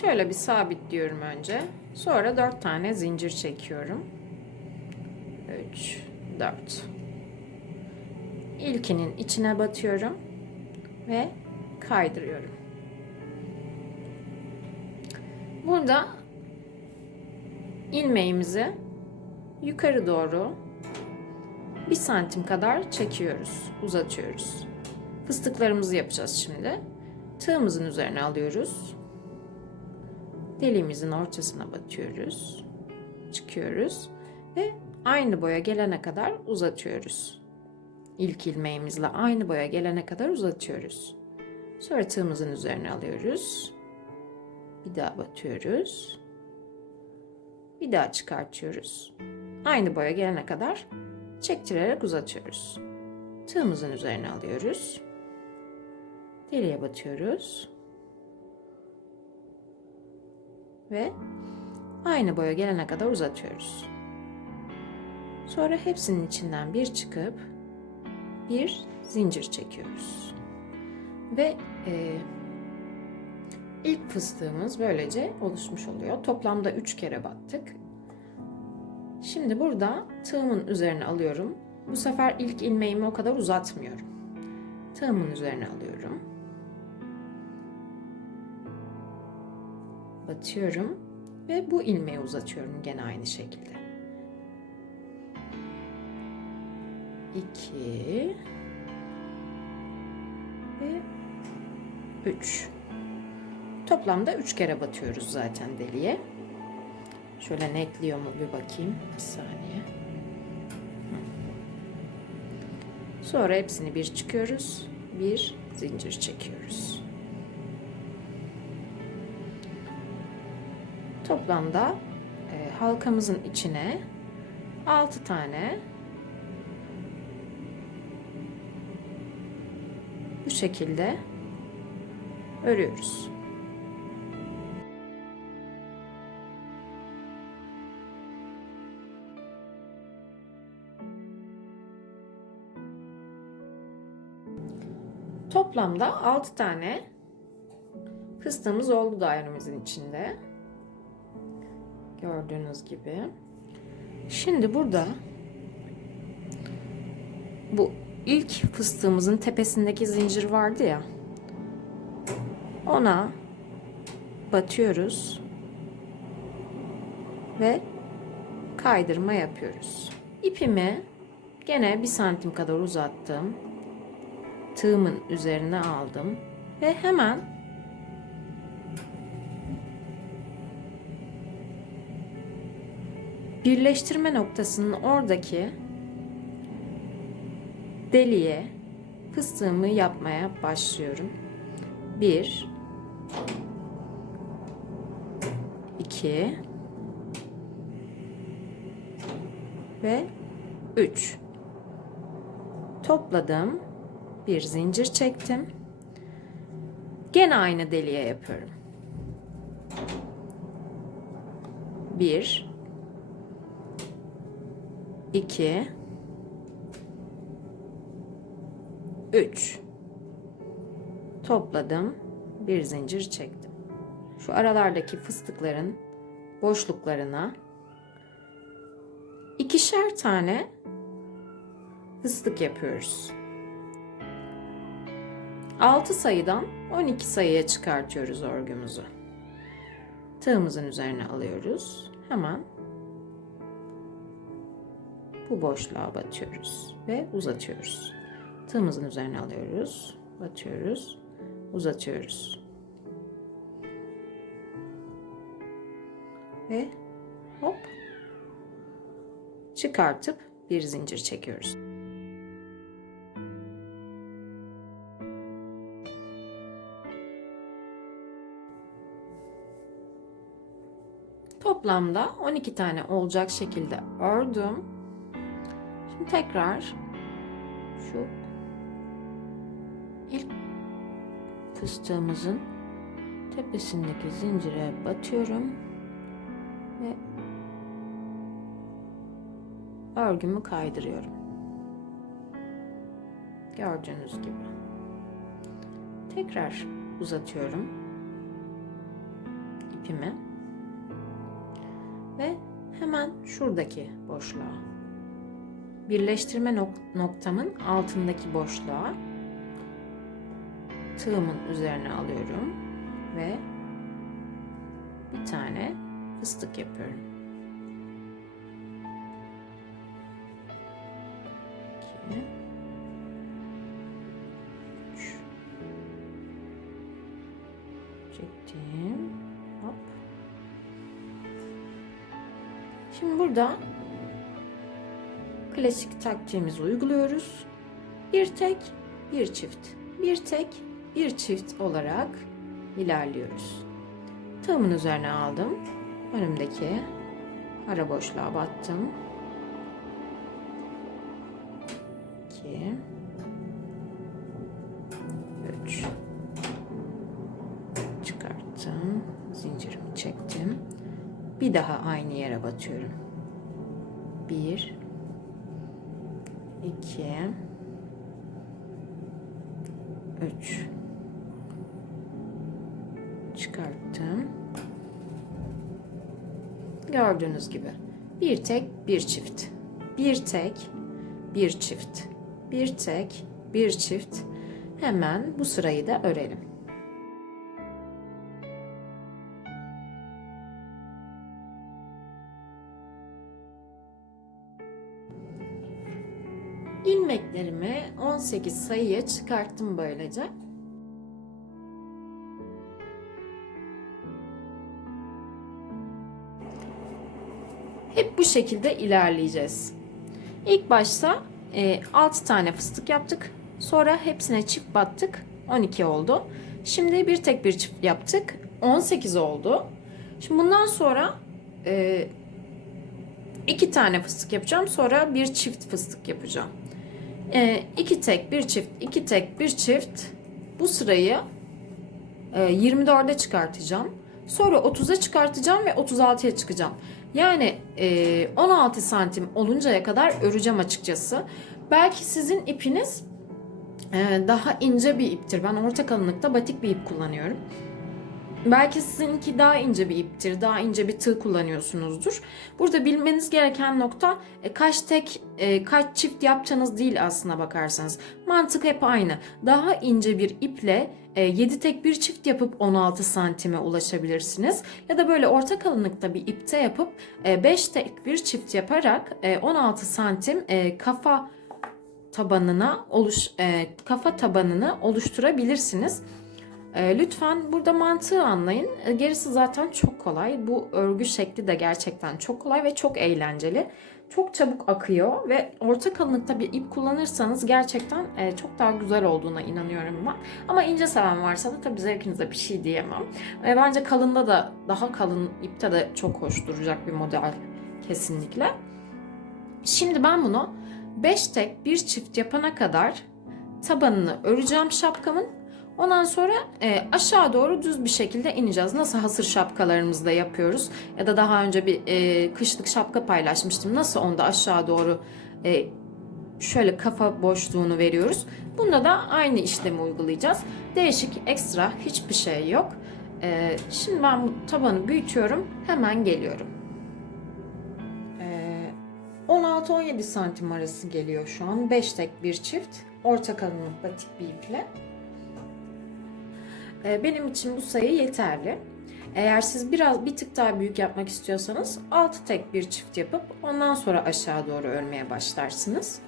Şöyle bir sabitliyorum önce. Sonra 4 tane zincir çekiyorum. 3 4 İlkinin içine batıyorum ve kaydırıyorum. Burada ilmeğimizi yukarı doğru bir santim kadar çekiyoruz, uzatıyoruz. Fıstıklarımızı yapacağız şimdi. Tığımızın üzerine alıyoruz. Deliğimizin ortasına batıyoruz. Çıkıyoruz ve aynı boya gelene kadar uzatıyoruz. İlk ilmeğimizle aynı boya gelene kadar uzatıyoruz. Sonra tığımızın üzerine alıyoruz. Bir daha batıyoruz. Bir daha çıkartıyoruz. Aynı boya gelene kadar çektirerek uzatıyoruz. Tığımızın üzerine alıyoruz. Deliğe batıyoruz. Ve aynı boya gelene kadar uzatıyoruz. Sonra hepsinin içinden bir çıkıp bir zincir çekiyoruz. Ve e, ilk fıstığımız böylece oluşmuş oluyor. Toplamda 3 kere battık. Şimdi burada tığımın üzerine alıyorum. Bu sefer ilk ilmeğimi o kadar uzatmıyorum. Tığımın üzerine alıyorum. Batıyorum ve bu ilmeği uzatıyorum gene aynı şekilde. 2 ve 3. Toplamda 3 kere batıyoruz zaten deliğe. Şöyle netliyor mu bir bakayım. Bir saniye. Sonra hepsini bir çıkıyoruz. Bir zincir çekiyoruz. Toplamda e, halkamızın içine 6 tane bu şekilde örüyoruz. Toplamda 6 tane fıstığımız oldu dairemizin içinde. Gördüğünüz gibi. Şimdi burada bu ilk fıstığımızın tepesindeki zincir vardı ya. Ona batıyoruz ve kaydırma yapıyoruz. İpimi gene bir santim kadar uzattım. Tığımın üzerine aldım ve hemen birleştirme noktasının oradaki deliğe fıstığımı yapmaya başlıyorum. 1 2 ve 3 topladım. Bir zincir çektim. Gene aynı deliğe yapıyorum. 1 2 3 topladım. Bir zincir çektim. Şu aralardaki fıstıkların boşluklarına ikişer tane fıstık yapıyoruz. 6 sayıdan 12 sayıya çıkartıyoruz örgümüzü. Tığımızın üzerine alıyoruz. Hemen bu boşluğa batıyoruz ve uzatıyoruz. Tığımızın üzerine alıyoruz, batıyoruz, uzatıyoruz. Ve hop çıkartıp bir zincir çekiyoruz. Toplamda 12 tane olacak şekilde ördüm. Şimdi tekrar şu ilk fıstığımızın tepesindeki zincire batıyorum ve örgümü kaydırıyorum. Gördüğünüz gibi. Tekrar uzatıyorum. ipimi ve hemen şuradaki boşluğa birleştirme nok- noktamın altındaki boşluğa tığımın üzerine alıyorum ve bir tane fıstık yapıyorum. Çektim. Hop. Şimdi burada klasik taktiğimizi uyguluyoruz. Bir tek, bir çift. Bir tek, bir çift olarak ilerliyoruz. Tığımın üzerine aldım. Önümdeki ara boşluğa battım. 2 3 çıkarttım. Zincirimi çektim. Bir daha aynı yere batıyorum. 1 2 3 çıkarttım. Gördüğünüz gibi bir tek bir çift. Bir tek bir çift. Bir tek bir çift. Hemen bu sırayı da örelim. 18 sayıya çıkarttım böylece. Hep bu şekilde ilerleyeceğiz. İlk başta e, 6 tane fıstık yaptık. Sonra hepsine çift battık. 12 oldu. Şimdi bir tek bir çift yaptık. 18 oldu. Şimdi bundan sonra e, iki tane fıstık yapacağım. Sonra bir çift fıstık yapacağım. E, iki tek bir çift, iki tek bir çift. Bu sırayı e, 24'e çıkartacağım. Sonra 30'a çıkartacağım ve 36'ya çıkacağım. Yani e, 16 santim oluncaya kadar öreceğim açıkçası. Belki sizin ipiniz e, daha ince bir iptir. Ben orta kalınlıkta batik bir ip kullanıyorum. Belki sizinki daha ince bir iptir, daha ince bir tığ kullanıyorsunuzdur. Burada bilmeniz gereken nokta e, kaç tek, e, kaç çift yapacağınız değil aslına bakarsanız. Mantık hep aynı. Daha ince bir iple 7 tek bir çift yapıp 16 santime ulaşabilirsiniz. Ya da böyle orta kalınlıkta bir ipte yapıp 5 tek bir çift yaparak 16 santim e, kafa tabanına oluş e, kafa tabanını oluşturabilirsiniz. E, lütfen burada mantığı anlayın. E, gerisi zaten çok kolay. Bu örgü şekli de gerçekten çok kolay ve çok eğlenceli. Çok çabuk akıyor ve orta kalınlıkta bir ip kullanırsanız gerçekten e, çok daha güzel olduğuna inanıyorum ben. Ama ince seven varsa da tabii zevkinize bir şey diyemem. E, bence kalında da daha kalın ipte de çok hoş duracak bir model kesinlikle. Şimdi ben bunu 5 tek bir çift yapana kadar tabanını öreceğim şapkamın. Ondan sonra e, aşağı doğru düz bir şekilde ineceğiz. Nasıl hasır şapkalarımızda yapıyoruz. Ya da daha önce bir e, kışlık şapka paylaşmıştım. Nasıl onda aşağı doğru e, şöyle kafa boşluğunu veriyoruz. Bunda da aynı işlemi uygulayacağız. Değişik ekstra hiçbir şey yok. E, şimdi ben bu tabanı büyütüyorum. Hemen geliyorum. E, 16-17 santim arası geliyor şu an. 5 tek bir çift. Orta kalınlık batik bir iple. Ee, Benim için bu sayı yeterli. Eğer siz biraz bir tık daha büyük yapmak istiyorsanız 6 tek bir çift yapıp ondan sonra aşağı doğru örmeye başlarsınız.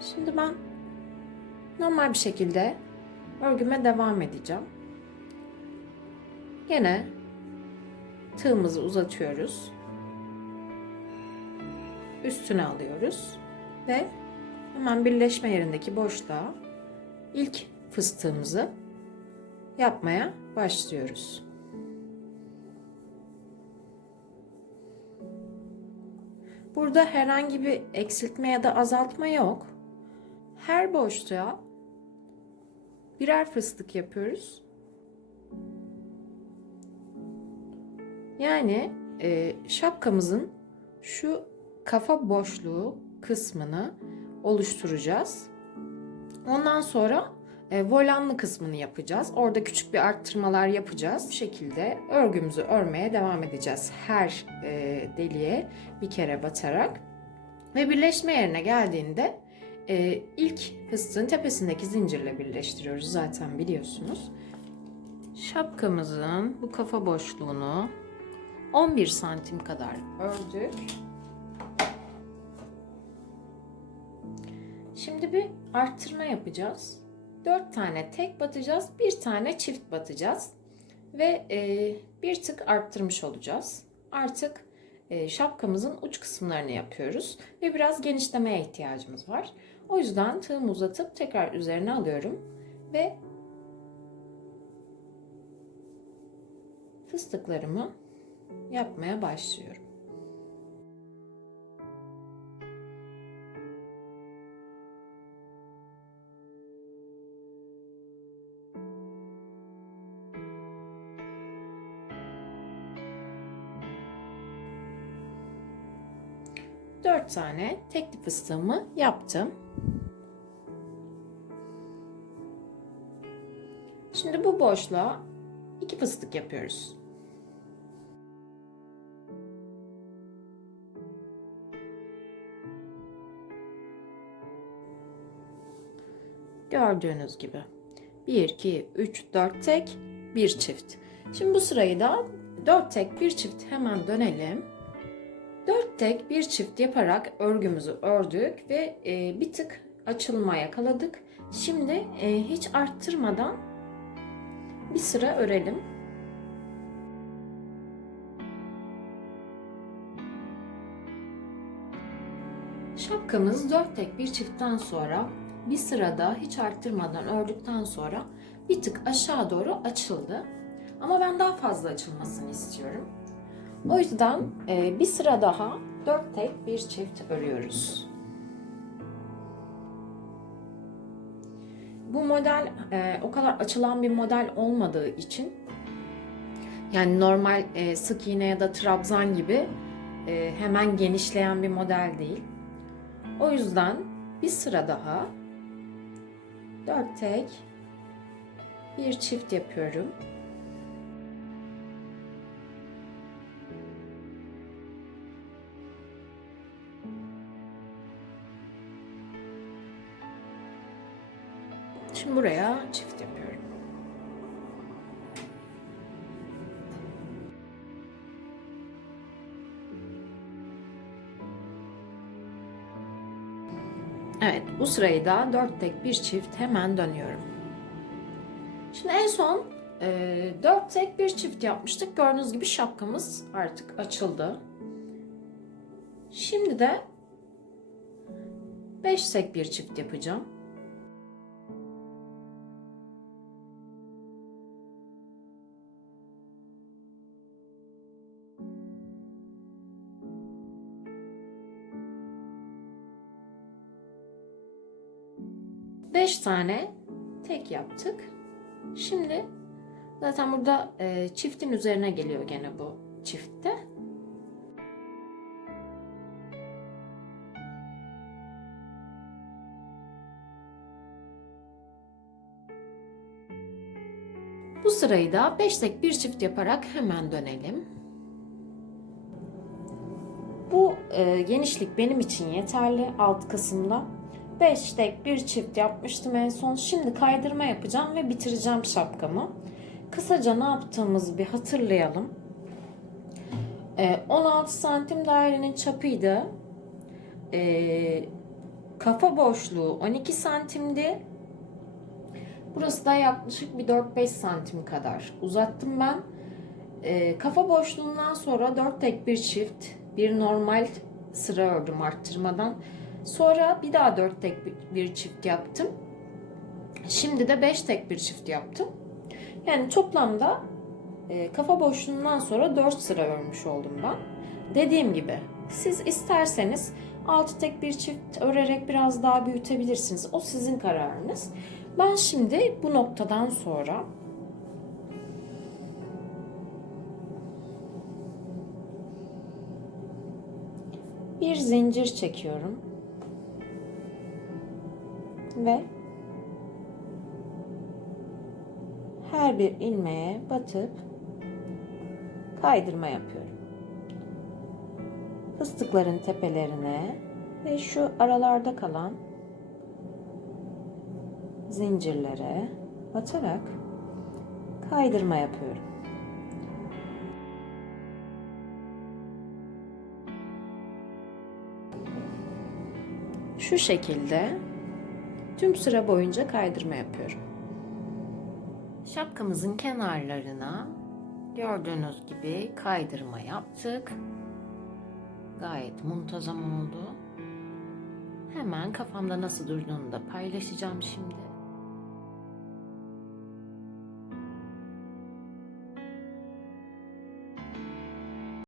Şimdi ben normal bir şekilde örgüme devam edeceğim. Yine tığımızı uzatıyoruz. Üstüne alıyoruz ve hemen birleşme yerindeki boşluğa ilk fıstığımızı yapmaya başlıyoruz. Burada herhangi bir eksiltme ya da azaltma yok. Her boşluğa birer fıstık yapıyoruz. Yani e, şapkamızın şu kafa boşluğu kısmını oluşturacağız. Ondan sonra e, volanlı kısmını yapacağız. Orada küçük bir arttırmalar yapacağız. Bu şekilde örgümüzü örmeye devam edeceğiz. Her e, deliğe bir kere batarak. Ve birleşme yerine geldiğinde e, ilk fıstığın tepesindeki zincirle birleştiriyoruz zaten biliyorsunuz. Şapkamızın bu kafa boşluğunu 11 santim kadar ördük. Şimdi bir arttırma yapacağız. 4 tane tek batacağız, bir tane çift batacağız ve e, bir tık arttırmış olacağız. Artık e, şapkamızın uç kısımlarını yapıyoruz ve biraz genişlemeye ihtiyacımız var. O yüzden tığımı uzatıp tekrar üzerine alıyorum ve fıstıklarımı yapmaya başlıyorum. Dört tane tekli fıstığımı yaptım. Şimdi bu boşluğa iki fıstık yapıyoruz. Gördüğünüz gibi. 1, 2, 3, 4 tek, 1 çift. Şimdi bu sırayı da 4 tek, 1 çift hemen dönelim. 4 tek, 1 çift yaparak örgümüzü ördük ve e, bir tık açılma yakaladık. Şimdi e, hiç arttırmadan bir sıra örelim. Şapkamız 4 tek bir çiftten sonra bir sırada hiç arttırmadan ördükten sonra bir tık aşağı doğru açıldı. Ama ben daha fazla açılmasını istiyorum. O yüzden e, bir sıra daha 4 tek bir çift örüyoruz. Bu model e, o kadar açılan bir model olmadığı için yani normal e, sık iğne ya da trabzan gibi e, hemen genişleyen bir model değil. O yüzden bir sıra daha 4 tek bir çift yapıyorum. Buraya çift yapıyorum. Evet, bu sırayı da 4 tek bir çift hemen dönüyorum. Şimdi en son e, 4 tek bir çift yapmıştık. Gördüğünüz gibi şapkamız artık açıldı. Şimdi de 5 tek bir çift yapacağım. Beş tane tek yaptık. Şimdi zaten burada e, çiftin üzerine geliyor gene bu çiftte. Bu sırayı da 5 tek bir çift yaparak hemen dönelim. Bu e, genişlik benim için yeterli alt kısımda. 5 tek bir çift yapmıştım en son. Şimdi kaydırma yapacağım ve bitireceğim şapkamı. Kısaca ne yaptığımızı bir hatırlayalım. E, 16 santim dairenin çapıydı. E, kafa boşluğu 12 santimdi. Burası da yaklaşık bir 4-5 santim kadar uzattım ben. E, kafa boşluğundan sonra 4 tek bir çift, bir normal sıra ördüm arttırmadan. Sonra bir daha 4 tek bir çift yaptım. Şimdi de 5 tek bir çift yaptım. Yani toplamda e, kafa boşluğundan sonra 4 sıra örmüş oldum ben. Dediğim gibi siz isterseniz 6 tek bir çift örerek biraz daha büyütebilirsiniz. O sizin kararınız. Ben şimdi bu noktadan sonra bir zincir çekiyorum ve her bir ilmeğe batıp kaydırma yapıyorum. Fıstıkların tepelerine ve şu aralarda kalan zincirlere batarak kaydırma yapıyorum. Şu şekilde tüm sıra boyunca kaydırma yapıyorum. Şapkamızın kenarlarına gördüğünüz gibi kaydırma yaptık. Gayet muntazam oldu. Hemen kafamda nasıl durduğunu da paylaşacağım şimdi.